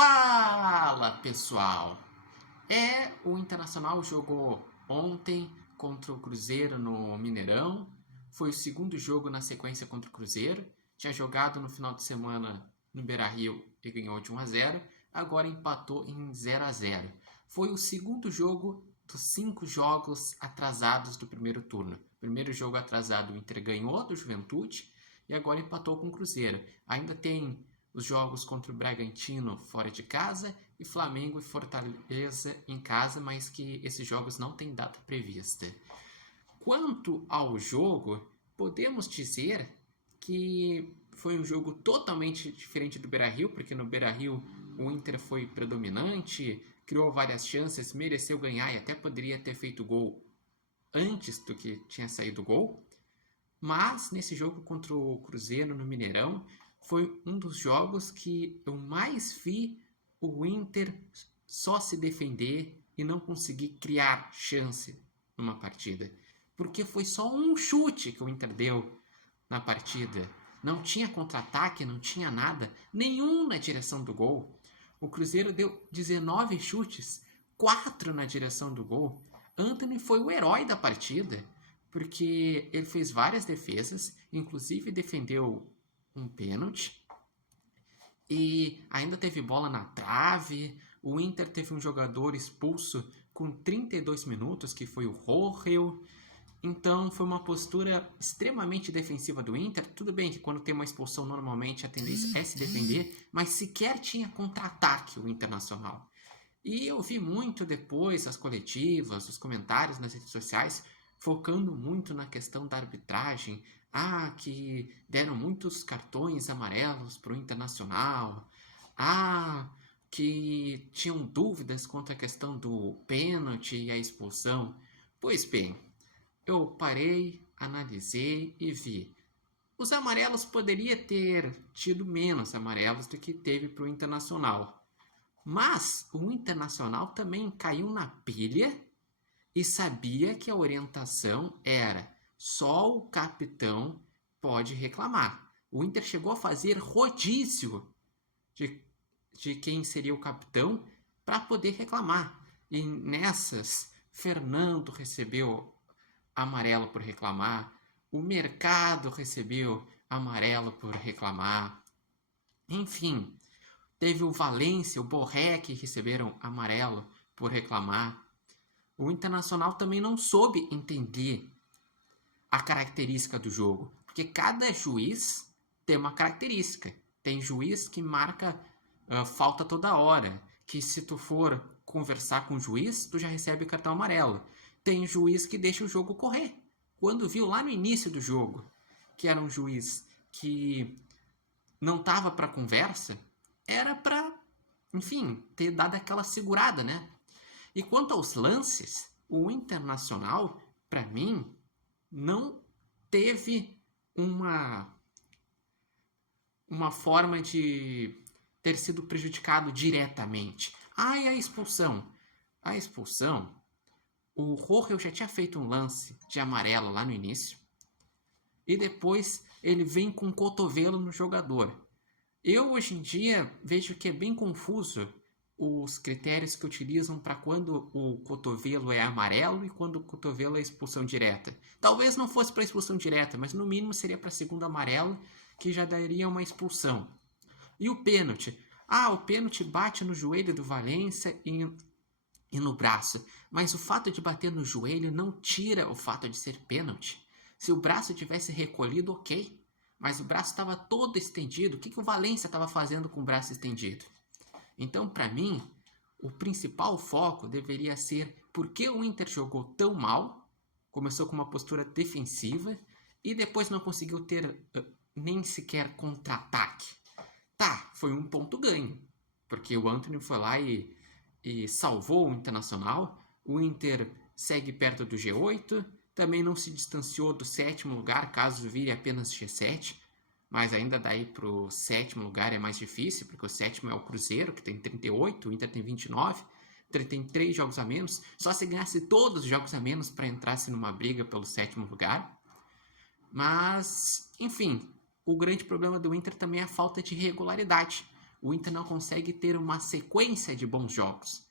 Fala, pessoal! O Internacional jogou ontem contra o Cruzeiro no Mineirão. Foi o segundo jogo na sequência contra o Cruzeiro. Tinha jogado no final de semana no Beira-Rio e ganhou de 1-0. Agora empatou em 0-0. Foi o segundo jogo dos 5 jogos atrasados do primeiro turno. Primeiro jogo atrasado, o Inter ganhou do Juventude e agora empatou com o Cruzeiro. Ainda tem os jogos contra o Bragantino fora de casa e Flamengo e Fortaleza em casa, mas que esses jogos não têm data prevista. Quanto ao jogo, podemos dizer que foi um jogo totalmente diferente do Beira-Rio, porque no Beira-Rio o Inter foi predominante, criou várias chances, mereceu ganhar e até poderia ter feito gol antes do que tinha saído o gol. Mas nesse jogo contra o Cruzeiro no Mineirão, foi um dos jogos que eu mais vi o Inter só se defender e não conseguir criar chance numa partida. Porque foi só um chute que o Inter deu na partida. Não tinha contra-ataque, não tinha nada, nenhum na direção do gol. O Cruzeiro deu 19 chutes, 4 na direção do gol. Antony foi o herói da partida, porque ele fez várias defesas, inclusive defendeu um pênalti, e ainda teve bola na trave. O Inter teve um jogador expulso com 32 minutos, que foi o Rohel. Então foi uma postura extremamente defensiva do Inter. Tudo bem que quando tem uma expulsão normalmente a tendência é se defender, mas sequer tinha contra-ataque o Internacional. E eu vi muito depois as coletivas, os comentários nas redes sociais, focando muito na questão da arbitragem. Que deram muitos cartões amarelos para o Internacional. Que tinham dúvidas quanto à questão do pênalti e a expulsão. Pois bem, eu parei, analisei e vi. Os amarelos poderia ter tido menos amarelos do que teve para o Internacional. Mas o Internacional também caiu na pilha e sabia que a orientação era só o capitão pode reclamar. O Inter chegou a fazer rodízio de quem seria o capitão para poder reclamar. E nessas, Fernando recebeu amarelo por reclamar, o Mercado recebeu amarelo por reclamar. Enfim, teve o Valência, o Borré que receberam amarelo por reclamar. O Internacional também não soube entender a característica do jogo, porque cada juiz tem uma característica. Tem juiz que marca falta toda hora, que se tu for conversar com o juiz, tu já recebe cartão amarelo. Tem juiz que deixa o jogo correr. Quando viu lá no início do jogo que era um juiz que não tava para conversa, era para, enfim, ter dado aquela segurada, né? E quanto aos lances, o Internacional, para mim, não teve uma forma de ter sido prejudicado diretamente. E a expulsão? A expulsão, o Rohel já tinha feito um lance de amarelo lá no início, e depois ele vem com um cotovelo no jogador. Eu, hoje em dia, vejo que é bem confuso os critérios que utilizam para quando o cotovelo é amarelo e quando o cotovelo é expulsão direta. Talvez não fosse para expulsão direta, mas no mínimo seria para segundo amarelo, que já daria uma expulsão. E o pênalti? O pênalti bate no joelho do Valência e no braço. Mas o fato de bater no joelho não tira o fato de ser pênalti. Se o braço tivesse recolhido, ok. Mas o braço estava todo estendido. O que o Valência estava fazendo com o braço estendido? Então, para mim, o principal foco deveria ser por que o Inter jogou tão mal, começou com uma postura defensiva e depois não conseguiu ter nem sequer contra-ataque. Foi um ponto ganho, porque o Antony foi lá e salvou o Internacional. O Inter segue perto do G8, também não se distanciou do 7º lugar, caso vire apenas G7. Mas ainda daí pro 7º lugar é mais difícil, porque o 7º é o Cruzeiro, que tem 38, o Inter tem 29, o Inter tem 3 jogos a menos. Só se ganhasse todos os jogos a menos para entrasse numa briga pelo 7º lugar. Mas, enfim, o grande problema do Inter também é a falta de regularidade. O Inter não consegue ter uma sequência de bons jogos.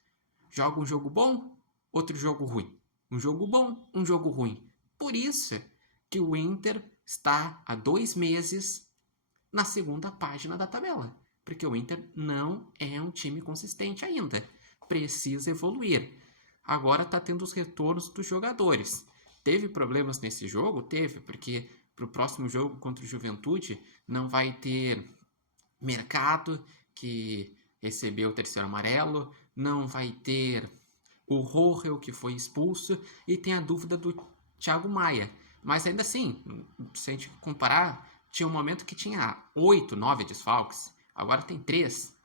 Joga um jogo bom, outro jogo ruim. Um jogo bom, um jogo ruim. Por isso que o Inter está há 2 meses na segunda página da tabela. Porque o Inter não é um time consistente ainda. Precisa evoluir. Agora está tendo os retornos dos jogadores. Teve problemas nesse jogo? Teve, porque para o próximo jogo contra o Juventude não vai ter Mercado, que recebeu o terceiro amarelo, não vai ter o Rohel, que foi expulso, e tem a dúvida do Thiago Maia. Mas ainda assim, se a gente comparar, tinha um momento que tinha 8, 9 desfalques, agora tem 3.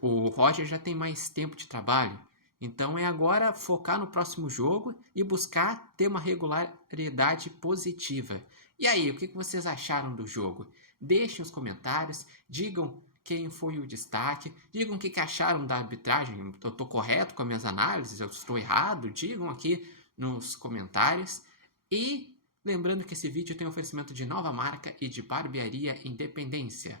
O Roger já tem mais tempo de trabalho. Então é agora focar no próximo jogo e buscar ter uma regularidade positiva. E aí, o que vocês acharam do jogo? Deixem os comentários, digam quem foi o destaque, digam o que acharam da arbitragem. Eu estou correto com as minhas análises? Eu estou errado? Digam aqui nos comentários. E lembrando que esse vídeo tem oferecimento de Nova Marca e de Barbearia Independência.